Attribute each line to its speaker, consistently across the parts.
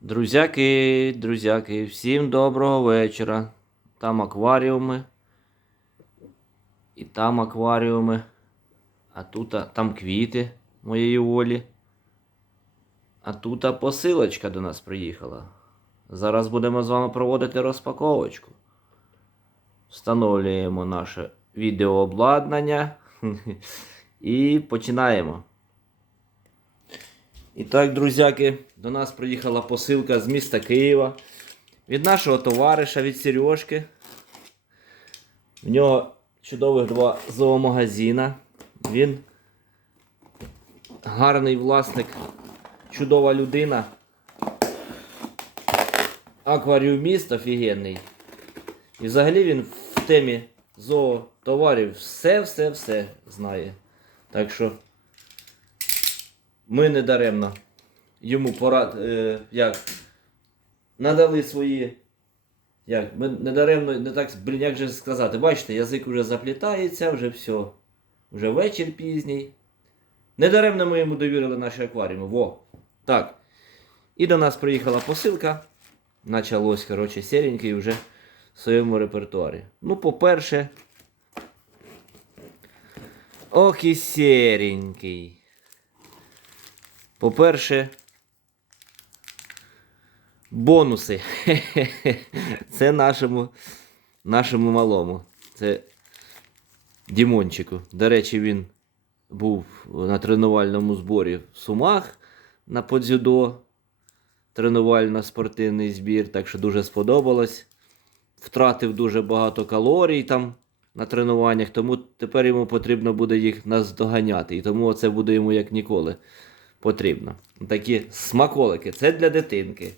Speaker 1: Друзяки, друзяки, всім доброго вечора. Там акваріуми. І там акваріуми. А тут а, там квіти моєї волі. А тут посилочка до нас приїхала. Зараз будемо з вами проводити розпаковочку. Встановлюємо наше відеообладнання. І починаємо. І так, друзяки, до нас приїхала посилка з міста Києва від нашого товариша, від Сережки. В нього чудових два зоомагазина. Він гарний власник, чудова людина. Акваріуміст офігенний. І взагалі він в темі зоотоварів все-все-все знає. Так що ми не даремно йому порад, е, як, надали свої. Як, ми не даремно, не так, блін, як же сказати, бачите, язик вже заплітається, вже все. Вже вечір пізній. Не даремно ми йому довірили наші акваріуми. Во. Так. І до нас приїхала посилка. Началось, коротше, серенький вже в своєму репертуарі. Ну, по-перше. Ох і серенький. По-перше, бонуси. Це нашому, нашому малому. Це Дімончику. До речі, він був на тренувальному зборі в Сумах на подзюдо. Тренувально-спортивний збір, так що дуже сподобалось. Втратив дуже багато калорій там на тренуваннях, тому тепер йому потрібно буде їх наздоганяти. І тому це буде йому як ніколи потрібно. Такі смаколики. Це для дитинки.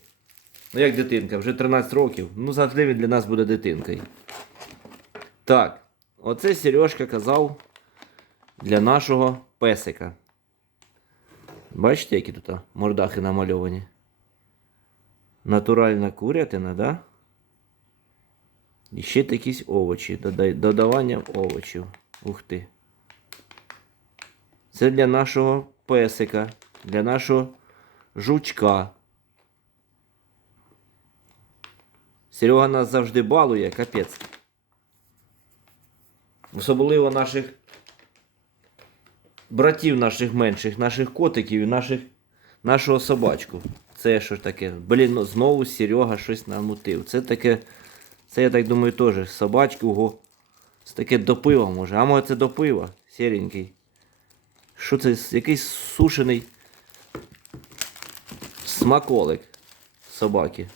Speaker 1: Ну, як дитинка, вже 13 років. Ну, завжди він для нас буде дитинкою. Так, оце Сережка казав для нашого песика. Бачите, які тут мордахи намальовані? Натуральна курятина, да? І ще якісь овочі. Додавання овочів. Ух ти. Це для нашого песика, для нашого жучка. Серега нас завжди балує, капець. Особливо наших братів наших менших, наших котиків і наших, нашого собачку. Це що ж таке? Блін, ну, знову Серега щось намутив. Це таке. Це я так думаю теж собачки, ого. Це таке до пива може. А може це до пива, сіренький. Що це? Якийсь сушений смаколик собаки.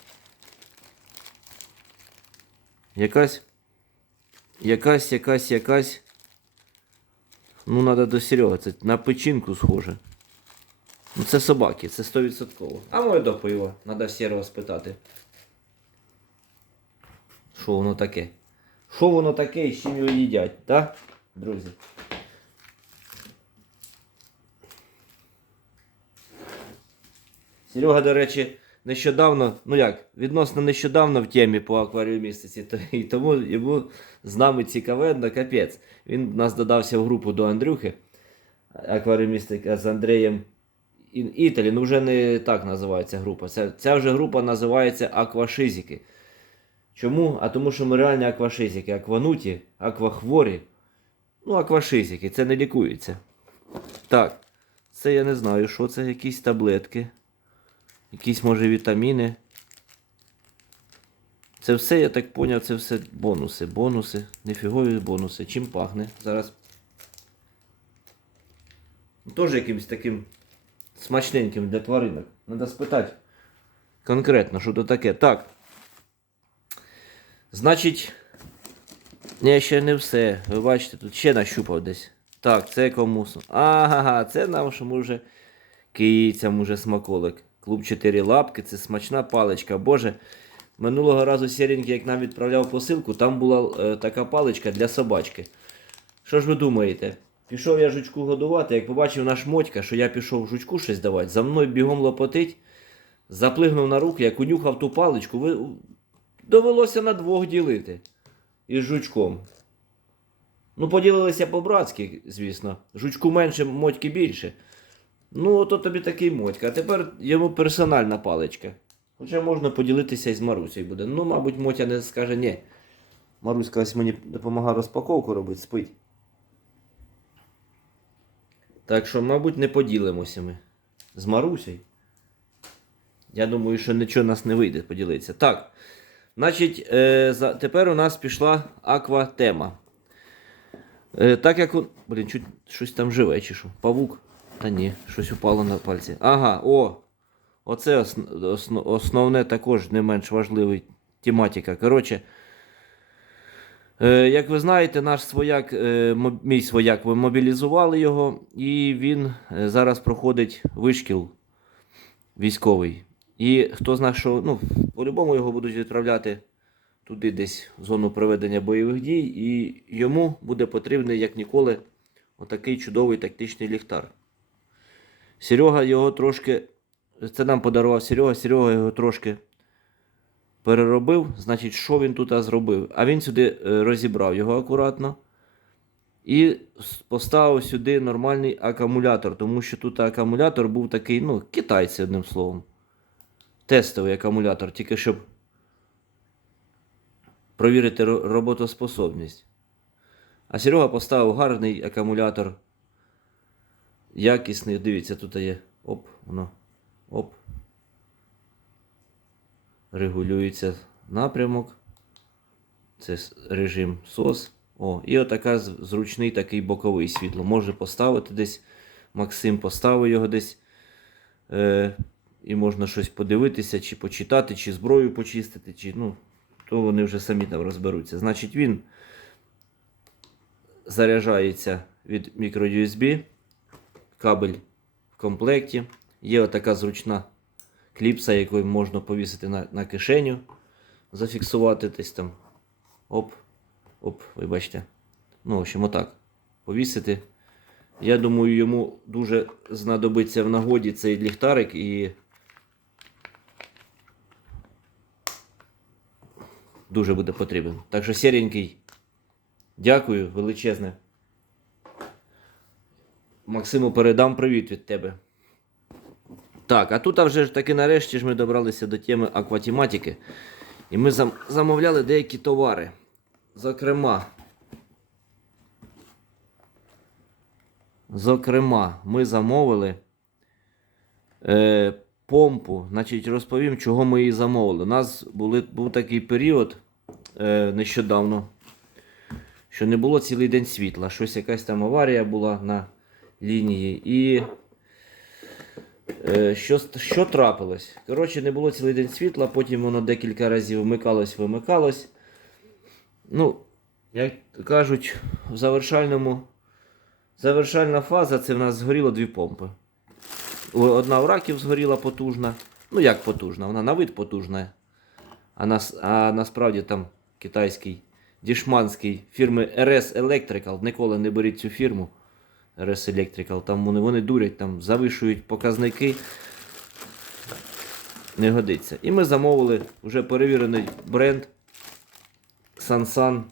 Speaker 1: Якась. Якась, якась, якась. Ну, треба до Серега. Це на печінку схоже. Ну, це собаки, це 100%. А моє до пива. Треба Серого спитати. Що воно таке? Що воно таке і з чим його їдять, так, друзі? Серега, до речі, нещодавно, ну як, відносно нещодавно в темі по акваріумістиці, то, і тому йому з нами цікавенно, капець. Він нас додався в групу до Андрюхи, акваріумістика з Андрієм Італі. Ну вже не так називається група. Ця, ця вже група називається Аквашизики. Чому? А тому що ми реальні аквашизики, аквануті, аквахворі. Ну, аквашизики, це не лікується. Так, це я не знаю, що це, якісь таблетки. Якісь, може, вітаміни. Це все, я так поняв, це все бонуси. Бонуси, нефігові бонуси. Чим пахне? Зараз. Теж якимось таким смачненьким для тваринок. Треба спитати конкретно, що то таке. Так. Значить, ні, ще не все. Ви бачите, тут ще нащупав десь. Так, це комусь. Ага, це нам що може кийцям уже смаколик. Клуб 4 лапки, це смачна паличка. Боже, минулого разу сіренький, як нам відправляв посилку, там була е, така паличка для собачки. Що ж ви думаєте? Пішов я жучку годувати, як побачив наш мотька, що я пішов жучку щось давати, за мною бігом лопотить, заплигнув на руки, як унюхав ту паличку, ви... довелося на двох ділити із жучком. Ну, поділилися по-братськи, звісно. Жучку менше, мотьки більше. Ну, ото тобі такий мотька. А тепер йому персональна паличка. Хоча можна поділитися і з Марусею буде. Ну, мабуть, Мотя не скаже ні. Маруська ось мені допомагає розпаковку робити, спить. Так що, мабуть, не поділимося ми з Марусею. Я думаю, що нічого нас не вийде поділитися. Так. Значить, е, тепер у нас пішла акватема. Е, так як. Блін, чуть щось там живе чи що? Павук? Та ні, щось упало на пальці. Ага, о! Оце ос- осно- основне також не менш важливий тематика. Коротше, е, як ви знаєте, наш свояк, е, мій свояк, ви мобілізували його, і він е, зараз проходить вишкіл військовий. І хто знає, що ну, по-любому його будуть відправляти туди десь в зону проведення бойових дій, і йому буде потрібний, як ніколи, отакий чудовий тактичний ліхтар. Серега його трошки. Це нам подарував Серега, Серега його трошки переробив. Значить, що він тут зробив? А він сюди е, розібрав його акуратно. І поставив сюди нормальний акумулятор, тому що тут акумулятор був такий, ну, китайський, одним словом. Тестовий акумулятор, тільки щоб провірити роботоспособність. А Серега поставив гарний акумулятор. Якісний, дивіться, тут є. Оп, воно. Оп. Регулюється напрямок. Це режим SOS. О, і отака зручний такий боковий світло. Може поставити десь. Максим поставив його десь. Е, і можна щось подивитися, чи почитати, чи зброю почистити, чи, ну, то вони вже самі там розберуться. Значить, він заряджається від microUSB, кабель в комплекті. Є отака зручна кліпса, якою можна повісити на, на кишеню, зафіксувати десь там. Оп, оп, ви бачите. Ну, в общем, отак. Повісити. Я думаю, йому дуже знадобиться в нагоді цей ліхтарик і. Дуже буде потрібен. Так що серенький. Дякую, величезне. Максиму передам привіт від тебе. Так, а тут а вже ж таки нарешті ж ми добралися до теми акватематики. І ми зам- замовляли деякі товари. Зокрема. Зокрема, ми замовили е, помпу. Значить, розповім, чого ми її замовили. У нас були, був такий період е, нещодавно, що не було цілий день світла. Щось якась там аварія була на лінії. І Е, Що, що трапилось? Коротше, не було цілий день світла, потім воно декілька разів вмикалось, вимикалось. Ну, як кажуть, в завершальному. Завершальна фаза це в нас згоріло дві помпи. Одна у раків згоріла потужна. Ну як потужна? Вона на вид потужна. А, нас, а насправді там китайський, дішманський фірми RS Electrical. Ніколи не беріть цю фірму. RS Electrical, там вони, вони дурять, там завишують показники. Не годиться. І ми замовили вже перевірений бренд Sansan.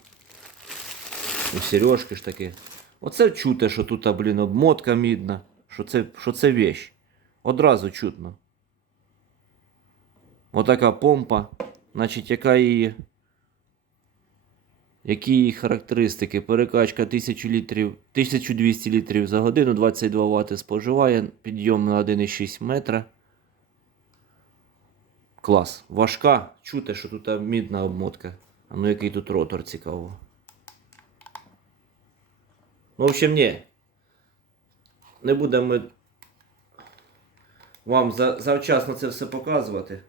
Speaker 1: І сережки ж таки. Оце чути, що тут, блін, обмотка мідна, що це, що це вещь. Одразу чутно. Отака помпа. Значить, яка її. Які її характеристики? Перекачка 1000 літрів, 1200 літрів за годину, 22 Вт споживає, підйом на 1,6 метра. Клас. Важка. Чути, що тут мідна обмотка. А ну який тут ротор цікаво. Ну, в общем, ні. Не будемо вам за, завчасно це все показувати.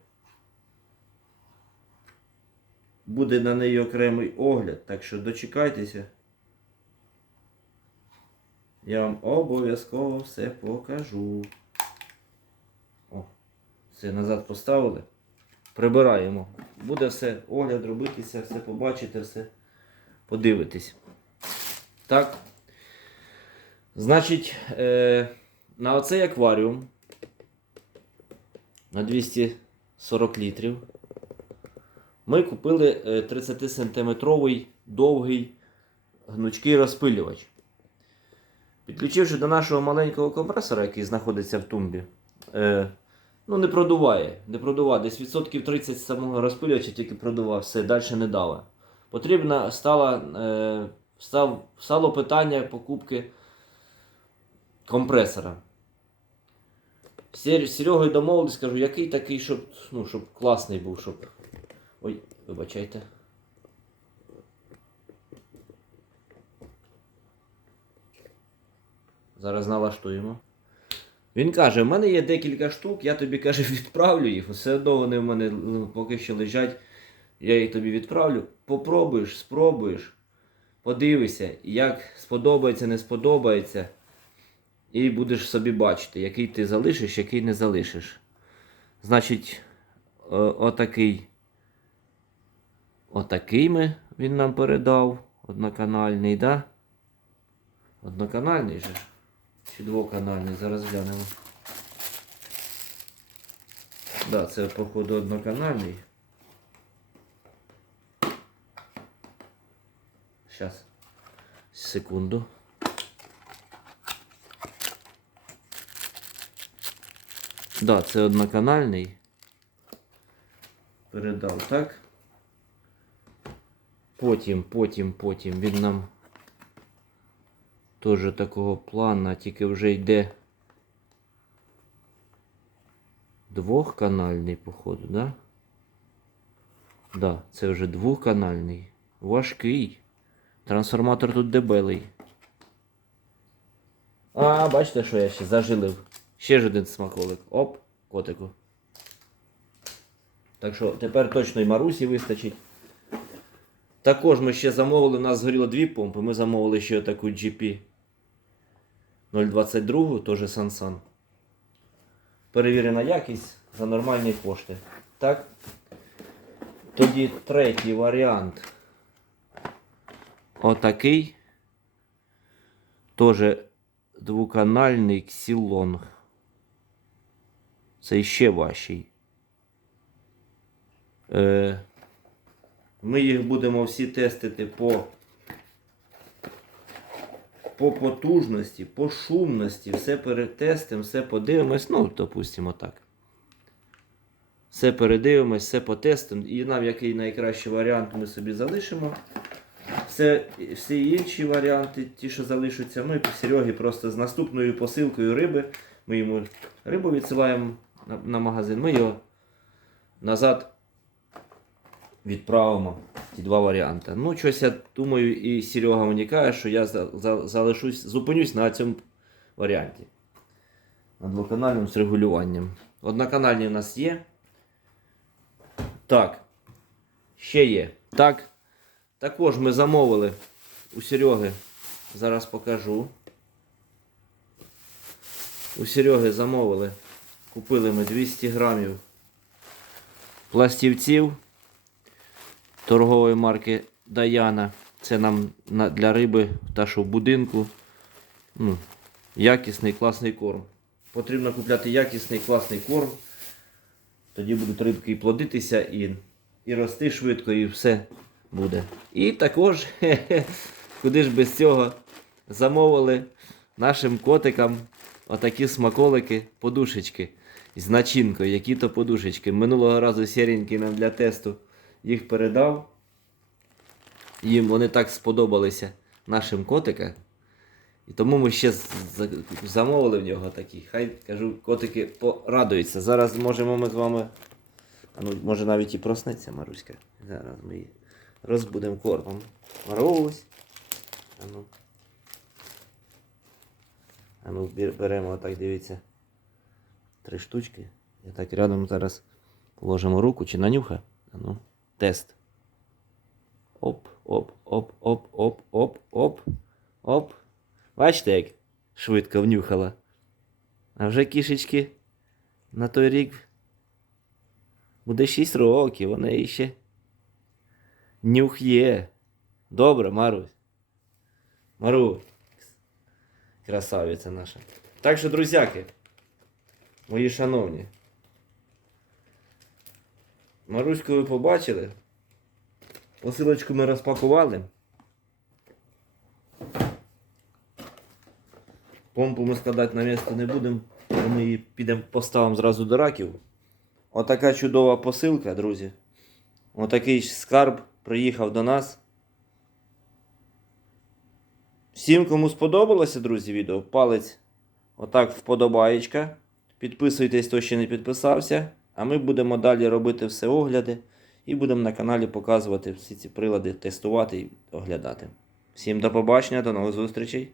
Speaker 1: Буде на неї окремий огляд, так що дочекайтеся. Я вам обов'язково все покажу. О, все назад поставили. Прибираємо. Буде все, огляд робитися, все побачите, все подивитесь. Так. Значить, е, на оцей акваріум на 240 літрів. Ми купили 30-сантиметровий довгий гнучкий розпилювач. Підключивши до нашого маленького компресора, який знаходиться в тумбі, е, Ну, не продуває. Не продуває. Десь відсотків 30 самого розпилювача тільки продував, все, далі не дало. Потрібно стало, е, став, стало питання покупки компресора. З Серегою домовились, кажу, який такий, щоб, ну, щоб класний був, щоб. Вибачайте. Зараз налаштуємо. Він каже: в мене є декілька штук, я тобі каже, відправлю їх. Все одно вони в мене ну, поки що лежать. Я їх тобі відправлю. Попробуєш, спробуєш, подивися, як сподобається, не сподобається. І будеш собі бачити, який ти залишиш, який не залишиш. Значить, отакий. Отакий ми він нам передав. Одноканальний, да? Одноканальний же. Чи двоканальний? Зараз глянемо. Да, це походу одноканальний. Сейчас. Секунду. Да, це одноканальний. Передав, так? Потім, потім, потім він нам теж такого плана, тільки вже йде двохканальний, походу, да? Да, це вже двохканальний. Важкий. Трансформатор тут дебелий. А, бачите, що я ще зажилив. Ще ж один смаколик. Оп, котику. Так що тепер точно і Марусі вистачить. Також ми ще замовили, у нас згоріло дві помпи. Ми замовили ще таку GP 022, теж Сансан. Перевірена якість за нормальні кошти. Так. Тоді третій варіант. Отакий. Теж двоканальний ксілонг. Це ще важчий. Е, ми їх будемо всі тестити по, по потужності, по шумності, все перетестимо, все подивимось. Ну, допустимо так. Все передивимось, все потестимо. І нам який найкращий варіант ми собі залишимо. Все, всі інші варіанти, ті, що залишаться, ми Серегі просто з наступною посилкою риби. Ми йому рибу відсилаємо на, на магазин. Ми його назад відправимо. Ті два варіанти. Ну, щось я думаю, і Серега мені каже, що я за, за, залишусь, зупинюсь на цьому варіанті. На двоканальному з регулюванням. Одноканальні у нас є. Так. Ще є. Так. Також ми замовили у Сереги. Зараз покажу. У Сереги замовили. Купили ми 200 грамів пластівців торгової марки Даяна. Це нам для риби та в будинку. Ну, якісний класний корм. Потрібно купляти якісний класний корм. Тоді будуть рибки і плодитися, і, і рости швидко, і все буде. І також, куди ж без цього, замовили нашим котикам отакі смаколики, подушечки з начинкою. Які то подушечки. Минулого разу сіренький нам для тесту їх передав. Їм вони так сподобалися нашим котикам. І тому ми ще замовили в нього такі. Хай кажу, котики порадуються. Зараз можемо ми з вами. А ну, може навіть і проснеться Маруська. Зараз ми її розбудемо кормом. Марусь. А ну. А ну беремо отак, дивіться. Три штучки. Я так рядом зараз положимо руку чи нанюха. А ну, тест. Оп, оп, оп, оп, оп, оп, оп, оп. Бачите, як швидко внюхала. А вже кішечки на той рік буде 6 років, вона іще нюх є. Добре, Марусь. Мару. Красавиця наша. Так що, друзяки, мої шановні. Маруську ви побачили. Посилочку ми розпакували. Помпу ми складати на місце не будемо. Ми її підемо поставимо зразу до раків. Отака чудова посилка, друзі. Отакий скарб приїхав до нас. Всім, кому сподобалося, друзі, відео, палець отак вподобаєчка. Підписуйтесь, хто ще не підписався. А ми будемо далі робити все огляди і будемо на каналі показувати всі ці прилади, тестувати і оглядати. Всім до побачення, до нових зустрічей.